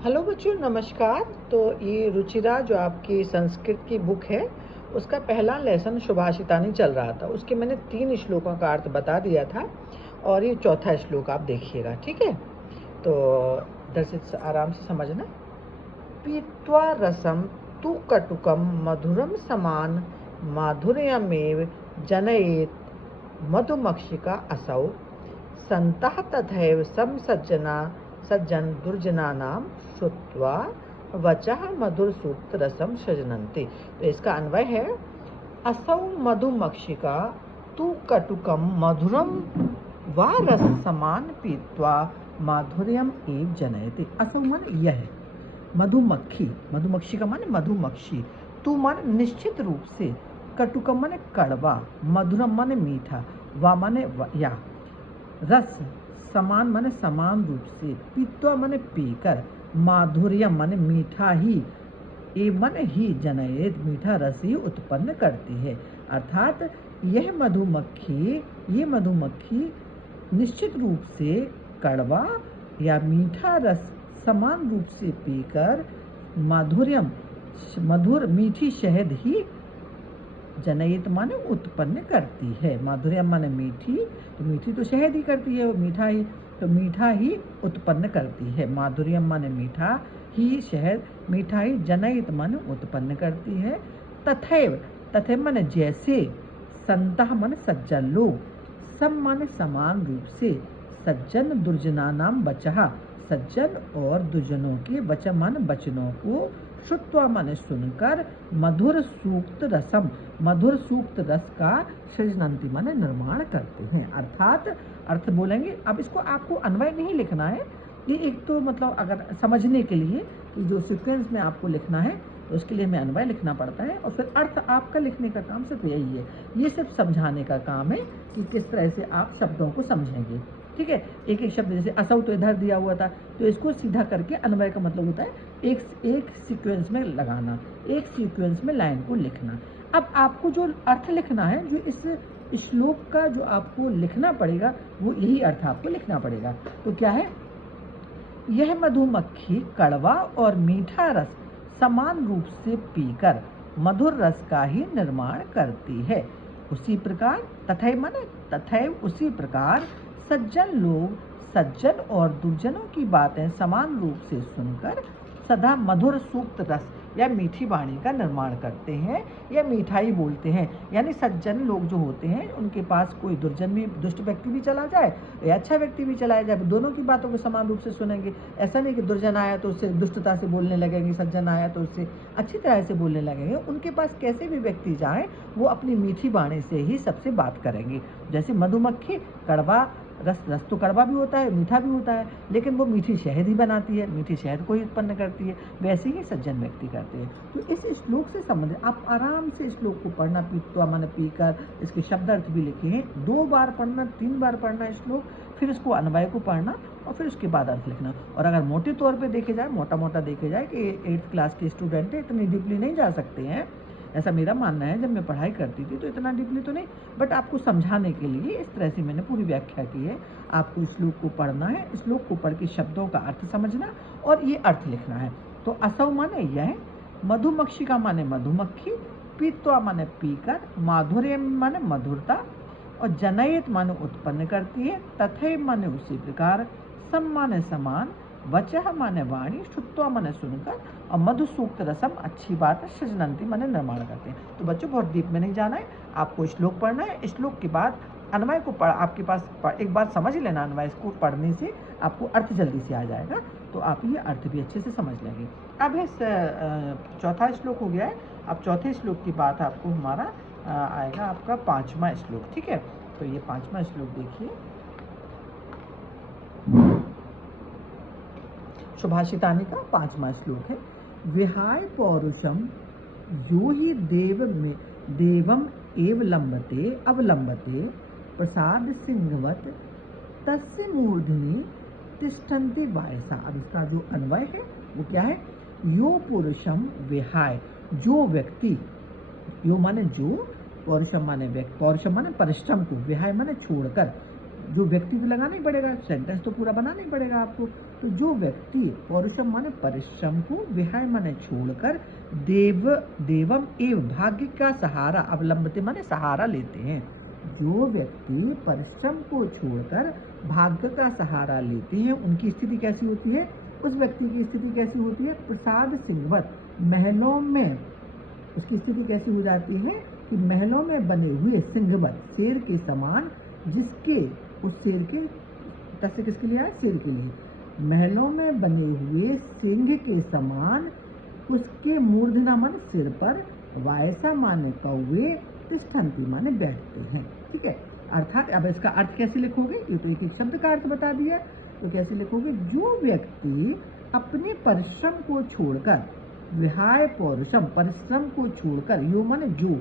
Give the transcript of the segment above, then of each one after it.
Hello बच्चों, नमस्कार। तो ये रुचिरा जो आपकी संस्कृत की बुक है, उसका पहला लेसन सुभाषितानी चल रहा था। उसके मैंने 3 श्लोकों का अर्थ बता दिया था और ये चौथा श्लोक आप देखिएगा, ठीक है? तो इधर से आराम से समझना। पीत्वा रसम तु कटुकम मधुरम समान माधुर्यमेव जनयेत मधुमक्षिका असौ संतः तथैव सम सज्जन दुर्जनानां श्रुत्वा वचः मधुर सूक्त रसम सजनन्ति। तो इसका अन्वय है, असौ मधुमक्षिका तु कटुकम मधुरम वा रस समान पीत्वा माधुर्यम एव जनयति। असौ मन यह, मधुमक्खी, मधुमक्षी का माने मधुमक्षी, तू माने निश्चित रूप से, कटुकम माने कड़वा, मधुरम माने मीठा, वा माने या, रस समान माने समान रूप से, पीत्वा माने पीकर, माधुर्यम माने मीठा ही, ए माने ही, जनयेत मीठा रस ही उत्पन्न करती है। अर्थात यह मधुमक्खी, ये मधुमक्खी निश्चित रूप से कड़वा या मीठा रस समान रूप से पीकर माधुर्यम, मधुर मीठी शहद ही, जनयित माने उत्पन्न करती है। माधुर्यम माने मीठी, तो मीठी तो शहद ही करती है, मीठा ही, तो मीठा ही उत्पन्न करती है। माधुर्यम माने मीठा ही, शहद मीठा ही, जनयित माने उत्पन्न करती है। तथैव, तथैव माने जैसे, संतः माने सज्जन लोग, सम माने समान रूप से, सज्जन दुर्जनानाम बचहा, सज्जन और दुर्जनों के, वचन माने वचनों को, श्रुत्वा माने सुनकर, मधुर सूक्त रसम, मधुर सूक्त रस का, सृजनंती माने निर्माण करते हैं। अर्थात अर्थ बोलेंगे। अब इसको आपको अन्वय नहीं लिखना है, ये एक तो मतलब अगर समझने के लिए कि जो सीक्वेंस में आपको लिखना है तो उसके लिए हमें अन्वय लिखना पड़ता है, और फिर अर्थ आपका लिखने का काम सिर्फ यही है। ये सिर्फ समझाने का काम है कि किस तरह से आप शब्दों को समझेंगे, ठीक है? एक एक शब्द, जैसे असौ तो इधर दिया हुआ था, तो इसको सीधा करके अन्वय का मतलब होता है एक सीक्वेंस में लगाना, एक सीक्वेंस में लाइन को लिखना। अब आपको जो अर्थ लिखना है, जो इस श्लोक का जो आपको लिखना पड़ेगा, वो यही अर्थ आपको लिखना पड़ेगा। तो क्या है? यह मधुमक्खी कड़वा और मीठा रस समान रूप से पीकर मधुर रस का ही निर्माण करती है। उसी प्रकार, तथैव माने तथैव उसी प्रकार, सज्जन लोग सज्जन और दुर्जनों की बातें समान रूप से सुनकर सदा मधुर सूक्त रस या मीठी वाणी का निर्माण करते हैं या मिठाई बोलते हैं। यानी सज्जन लोग जो होते हैं, उनके पास कोई दुर्जन भी, दुष्ट व्यक्ति भी चला जाए या अच्छा व्यक्ति भी चला जाए, दोनों की बातों को समान रूप से सुनेंगे। ऐसा नहीं कि दुर्जन आया तो उससे दुष्टता से बोलने लगेंगे, सज्जन आया तो उससे अच्छी तरह से बोलने लगेंगे। उनके पास कैसे भी व्यक्ति जाए, वो अपनी मीठी वाणी से ही सबसे बात करेंगे। जैसे मधुमक्खी कड़वा रस तो कड़वा भी होता है, मीठा भी होता है, लेकिन वो मीठी शहद ही बनाती है, मीठी शहद को ही उत्पन्न करती है। वैसे ही सज्जन व्यक्ति करते हैं। तो इस श्लोक से संबंधित आप आराम से श्लोक को पढ़ना, पीत्वा माने पीकर, इसके शब्द अर्थ भी लिखे हैं। 2 बार पढ़ना, 3 बार पढ़ना श्लोक, फिर इसको अन्वय को पढ़ना और फिर उसके बाद अर्थ लिखना। और अगर मोटे तौर पर देखे जाए, मोटा मोटा देखे जाए कि 8th क्लास के स्टूडेंट है, इतनी डीपली नहीं जा सकते हैं, ऐसा मेरा मानना है। जब मैं पढ़ाई करती थी तो इतना डीपली तो नहीं, बट आपको समझाने के लिए इस तरह से मैंने पूरी व्याख्या की है। आपको श्लोक को पढ़ना है, श्लोक को पढ़ के शब्दों का अर्थ समझना और ये अर्थ लिखना है। तो असौ माने यह, मधुमक्षिका माने मधुमक्खी, पीत्वा माने पीकर, माधुर्य माने मधुरता, और जनयित माने उत्पन्न करती है, तथैव माने उसी प्रकार, सम माने समान, वचः माने वाणी, श्रुत्वा माने सुनकर, और मधु सूक्त रसम अच्छी बात है, सृजनंती माने निर्माण करते हैं। तो बच्चों बहुत डीप में नहीं जाना है, आपको श्लोक पढ़ना है। श्लोक के बाद अन्वय को पढ़, आपके पास एक बार समझ लेना, अन्वय को पढ़ने से आपको अर्थ जल्दी से आ जाएगा, तो आप ये अर्थ भी अच्छे से समझ लेंगे। अब इस चौथा श्लोक हो गया है। अब चौथे श्लोक की बात आपको हमारा आएगा आपका 5वां श्लोक, ठीक है? तो ये 5वां श्लोक देखिए, सुभाषितानी का 5वां श्लोक है। विहाय पौरुषम यो ही देवम एव लंबते अवलंबते प्रसाद सिंहवत तस्य मूर्धनि तिष्ठन्ति वायसा। अब इसका जो अन्वय है वो क्या है? यो पुरुषम विहाय, जो व्यक्ति, यो माने जो, पौरुषम माने व्यक्ति, पौरुषम माने परिश्रम को, विहाय माने छोड़कर, जो व्यक्ति तो लगाना ही पड़ेगा, सेंटेंस तो पूरा बनाना ही पड़ेगा आपको। तो जो व्यक्ति पौरुषम माने परिश्रम को, विहाय माने छोड़कर, देवम एवं भाग्य का सहारा अवलंबते माने सहारा लेते हैं। जो व्यक्ति परिश्रम को छोड़कर भाग्य का सहारा लेते हैं उनकी स्थिति कैसी होती है? उस व्यक्ति की स्थिति कैसी होती है? प्रसाद सिंहवत महलों में उसकी स्थिति कैसी हो जाती है कि महलों में बने हुए सिंहवत शेर के समान, जिसके उस शेर के तस्य किसके लिए आया? शेर के लिए। महलों में बने हुए सिंह के समान उसके मूर्धना माने सिर पर, वायसा माने कौवे, तिष्ठन्ति माने बैठते हैं। ठीक है, अर्थात अब इसका अर्थ कैसे लिखोगे? ये तो एक एक शब्द का अर्थ बता दिया, तो कैसे लिखोगे? जो व्यक्ति अपने परिश्रम को छोड़कर, विहाय पौरुषम परिश्रम को छोड़कर, यो माने जो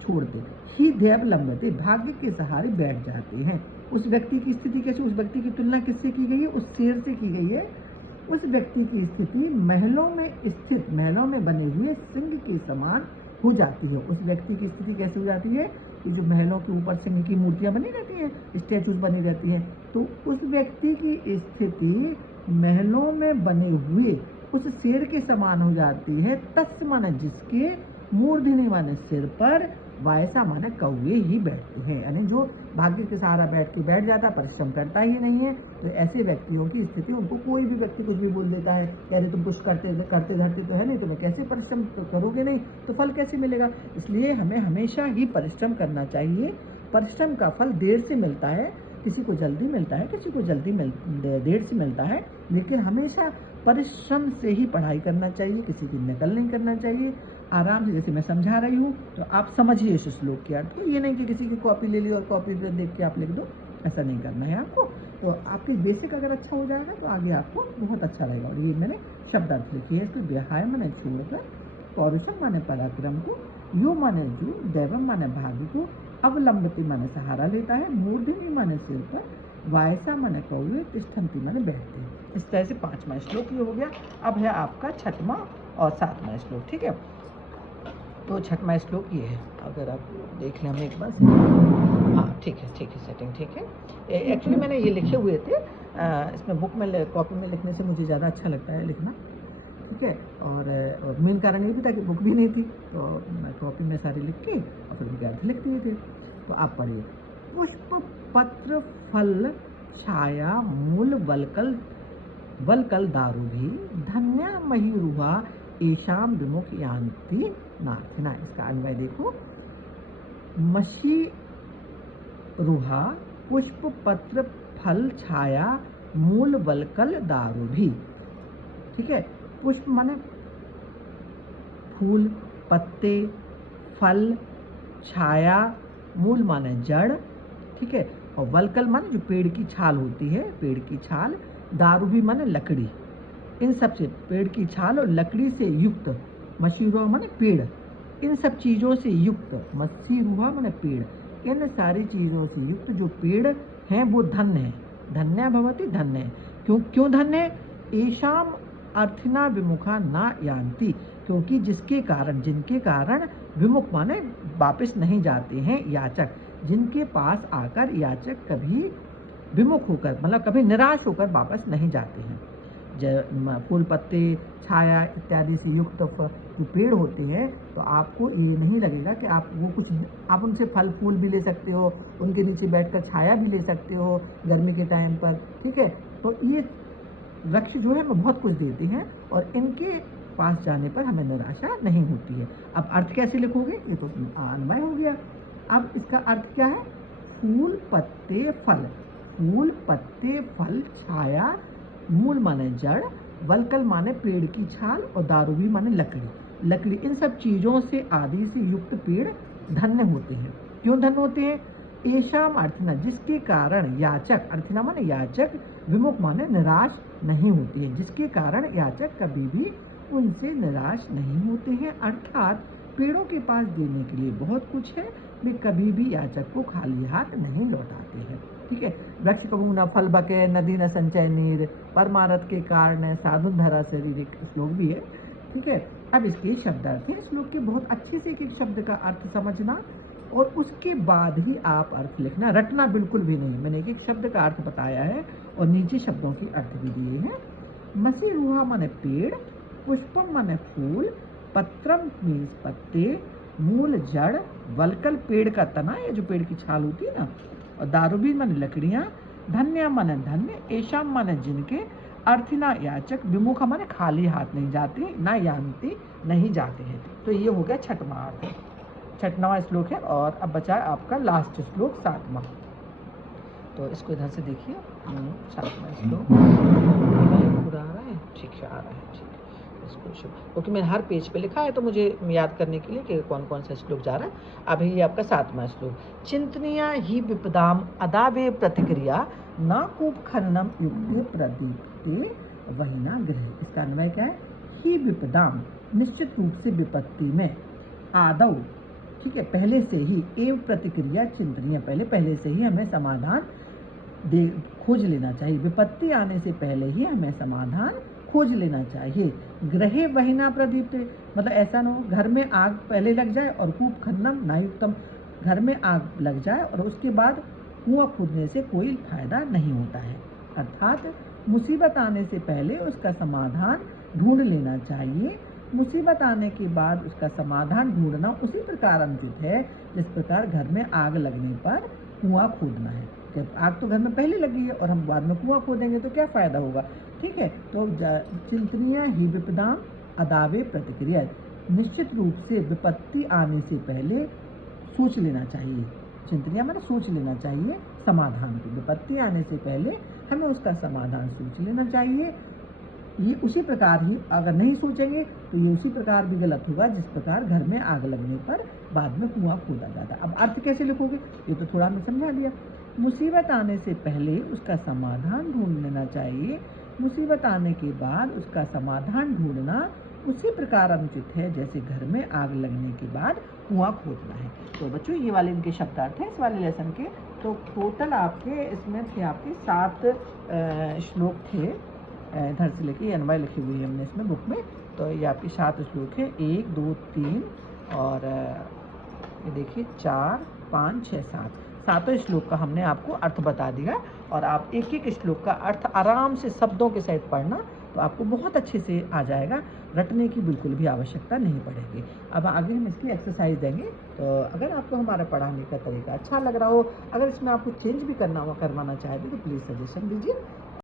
छोड़ते, ही देव लंबते भाग्य के सहारे बैठ जाते हैं, उस व्यक्ति की स्थिति कैसी? उस व्यक्ति की तुलना किससे की गई है? उस शेर से की गई है। उस व्यक्ति की स्थिति महलों में स्थित, महलों में बने हुए सिंह के समान हो जाती है। उस व्यक्ति की स्थिति कैसी हो जाती है कि जो महलों के ऊपर सिंह की मूर्तियां बनी रहती हैं, स्टैचूज बनी रहती हैं, तो उस व्यक्ति की स्थिति महलों में बने हुए उस शेर के समान हो जाती है। तस्य माने जिसके, मूर्धनि माने सिर पर, वायसा माने कौवे ही बैठते हैं, यानी जो भाग्य के सहारा बैठ जाता, परिश्रम करता ही नहीं है। तो ऐसे व्यक्तियों की स्थिति, उनको कोई भी व्यक्ति कुछ भी बोल देता है, कह रहे तुम कुछ करते धरते तो है नहीं, तुम्हें कैसे परिश्रम तो करोगे नहीं तो फल कैसे मिलेगा? इसलिए हमें हमेशा ही परिश्रम करना चाहिए। परिश्रम का फल देर से मिलता है, किसी को जल्दी मिलता है, किसी को देर से मिलता है, लेकिन हमेशा परिश्रम से ही पढ़ाई करना चाहिए, किसी की नकल नहीं करना चाहिए। आराम से, जैसे मैं समझा रही हूँ तो आप समझिए इस श्लोक के अर्थ को, ये नहीं कि किसी की कॉपी ले ली और कॉपी देख के आप लिख दो, ऐसा नहीं करना है आपको। तो आपकी बेसिक अगर अच्छा हो जाएगा तो आगे आपको बहुत अच्छा रहेगा। और ये मैंने शब्दार्थ लिखी है, इसको विहाय माने छोड़कर, पौरुषम माने पराक्रम को, यो माने जो, दैवम माने भाग्य को, अवलंबति माने सहारा लेता है, मूर्धनि माने सिर पर, वायसा माने कौवे, तिष्ठन्ति माने बैठते हैं। इस तरह से 5वां श्लोक ये हो गया। अब है आपका 6वां और 7वां श्लोक। ठीक है, तो 6वां श्लोक ये है, अगर आप देख लें हम एक बार। हाँ ठीक है सेटिंग ठीक है। एक्चुअली मैंने ये लिखे हुए थे, इसमें बुक में कॉपी में लिखने से मुझे ज़्यादा अच्छा लगता है लिखना। ठीक है, और मेन कारण ये भी था कि बुक भी नहीं थी, तो मैं कॉपी में सारे लिख के और फिर उनके अर्थ लिख दिए थे। तो आप पढ़िए, पुष्प पत्र फल छाया मूल वलकल दारू भी, धन्या मयूरुहा एशाम विमुख यान्ति नाथिना। इसका अन्वय देखो, मशी रुहा पुष्प पत्र फल छाया मूल वलकल दारू भी। ठीक है, पुष्प माने फूल, पत्ते, फल, छाया, मूल माने जड़। ठीक है, और वलकल माने जो पेड़ की छाल होती है, पेड़ की छाल, दारू भी माने लकड़ी। इन सब से, पेड़ की छाल और लकड़ी से युक्त, मशीरुआ माने पेड़, इन सब चीज़ों से युक्त, मशीरुआ माने पेड़, इन सारी चीज़ों से युक्त जो पेड़ हैं वो धन्य है। धन्य भवति, धन्य है। क्यों धन्य है? एशाम अर्थिना विमुखा ना यान्ति, क्योंकि जिनके कारण विमुख माने वापस नहीं जाते हैं याचक, जिनके पास आकर याचक कभी विमुख होकर, मतलब कभी निराश होकर वापस नहीं जाते हैं। फूल, पत्ते, छाया इत्यादि से युक्त जो पेड़ होते हैं, तो आपको ये नहीं लगेगा कि आप उनसे फल फूल भी ले सकते हो, उनके नीचे बैठकर छाया भी ले सकते हो गर्मी के टाइम पर। ठीक है, तो ये वृक्ष जो है वो बहुत कुछ देते हैं और इनके पास जाने पर हमें निराशा नहीं होती है। अब अर्थ कैसे लिखोगे? ये तो अन्वय हो गया। अब इसका अर्थ क्या है? फूल पत्ते फल, फूल पत्ते फल छाया, मूल माने जड़, वलकल माने पेड़ की छाल और दारूवी माने लकड़ी, इन सब चीज़ों से आदि से युक्त पेड़ धन्य होते हैं। क्यों धन्य होते हैं? एशाम अर्थिना, जिसके कारण याचक, अर्थिना माने याचक, विमुख माने निराश नहीं होती है, जिसके कारण याचक कभी भी उनसे निराश नहीं होते हैं। अर्थात पेड़ों के पास देने के लिए बहुत कुछ है, वे कभी भी याचक को खाली हाथ नहीं लौटाते हैं। ठीक है, वृक्ष कबू न फल बके, नदी न संचय नीर, परमारथ के कारण साधु धरा शरीर, श्लोक भी है। ठीक है, अब इसके शब्दार्थ हैं। श्लोक के बहुत अच्छे से एक एक शब्द का अर्थ समझना और उसके बाद ही आप अर्थ लिखना, रटना बिल्कुल भी नहीं। मैंने एक एक शब्द का अर्थ बताया है और नीचे शब्दों के अर्थ भी दिए हैं। मसीरुहा माने पेड़, पुष्पम माने फूल, पत्रम मीन्स पत्ते, मूल जड़, वलकल पेड़ का तना, ये जो पेड़ की छाल होती है ना, और दारूबीन माने लकड़ियाँ, धन्य माने धन्य, एशाम माने जिनके, अर्थिना याचक, विमुख माने खाली हाथ नहीं जाते, ना यान्ति नहीं जाते हैं। तो ये हो गया छठवां अर्थ, छठवां श्लोक है। और अब बचा है आपका लास्ट श्लोक, सातवां। तो इसको इधर से देखिए, सातवां श्लोक पूरा आ रहा है, ठीक है, आ रहा है, ठीक है। इसको क्योंकि मैंने हर पेज पे लिखा है तो मुझे याद करने के लिए कि कौन कौन सा श्लोक जा रहा है। अभी ये आपका सातवां श्लोक, चिंतनीया ही विपदाम अदावे प्रतिक्रिया, ना कूप खननम युक्ते प्रदीप्ते वहीना ग्रह। इसका अन्वय क्या है? ही विपदाम, निश्चित रूप से विपत्ति में, आदव, ठीक है, पहले से ही, एवं प्रतिक्रिया चिंतनीय, पहले से ही हमें समाधान खोज लेना चाहिए। विपत्ति आने से पहले ही हमें समाधान खोज लेना चाहिए। ग्रहे वहीना प्रदीप्ते, मतलब ऐसा ना हो घर में आग पहले लग जाए और कूप खननम नायुक्तम, घर में आग लग जाए और उसके बाद कुआं खोदने से कोई फायदा नहीं होता है। अर्थात मुसीबत आने से पहले उसका समाधान ढूंढ लेना चाहिए। मुसीबत आने के बाद उसका समाधान ढूंढना उसी प्रकार अनुचित है जिस प्रकार घर में आग लगने पर कुआं खोदना है। जब आग तो घर में पहले लगी है और हम बाद में कुआं खोदेंगे तो क्या फायदा होगा, ठीक है। तो चिंतनीय ही विपदाम अदावे प्रतिक्रिया, निश्चित रूप से विपत्ति आने से पहले सोच लेना चाहिए। चिंतनीय मैंने सोच लेना चाहिए समाधान की, विपत्ति आने से पहले हमें उसका समाधान सोच लेना चाहिए। ये उसी प्रकार ही, अगर नहीं सोचेंगे तो ये उसी प्रकार भी गलत होगा जिस प्रकार घर में आग लगने पर बाद में कुआं खोदा जाता है। अब अर्थ कैसे लिखोगे, ये तो थोड़ा हमने समझा दिया। मुसीबत आने से पहले उसका समाधान ढूंढ लेना चाहिए, मुसीबत आने के बाद उसका समाधान ढूंढना उसी प्रकार अनुचित है जैसे घर में आग लगने के बाद कुआं खोदना है। तो बच्चों ये वाले इनके शब्दार्थ हैं इस वाले लेसन के। तो टोटल आपके इसमें थे आपके 7 श्लोक थे, इधर से लेके अन्वय लिखी हुई है हमने इसमें बुक में। तो ये आपके 7 श्लोक है, 1 2 3 और ये देखिए 4 5 6 7, सातों श्लोक का हमने आपको अर्थ बता दिया। और आप एक एक श्लोक का अर्थ आराम से शब्दों के सहित पढ़ना, तो आपको बहुत अच्छे से आ जाएगा, रटने की बिल्कुल भी आवश्यकता नहीं पड़ेगी। अब आगे हम इसकी एक्सरसाइज देंगे। तो अगर आपको हमारा पढ़ाने का तरीका अच्छा लग रहा हो, अगर इसमें आपको चेंज भी करना हो, करवाना चाहते तो प्लीज़ सजेशन दीजिए।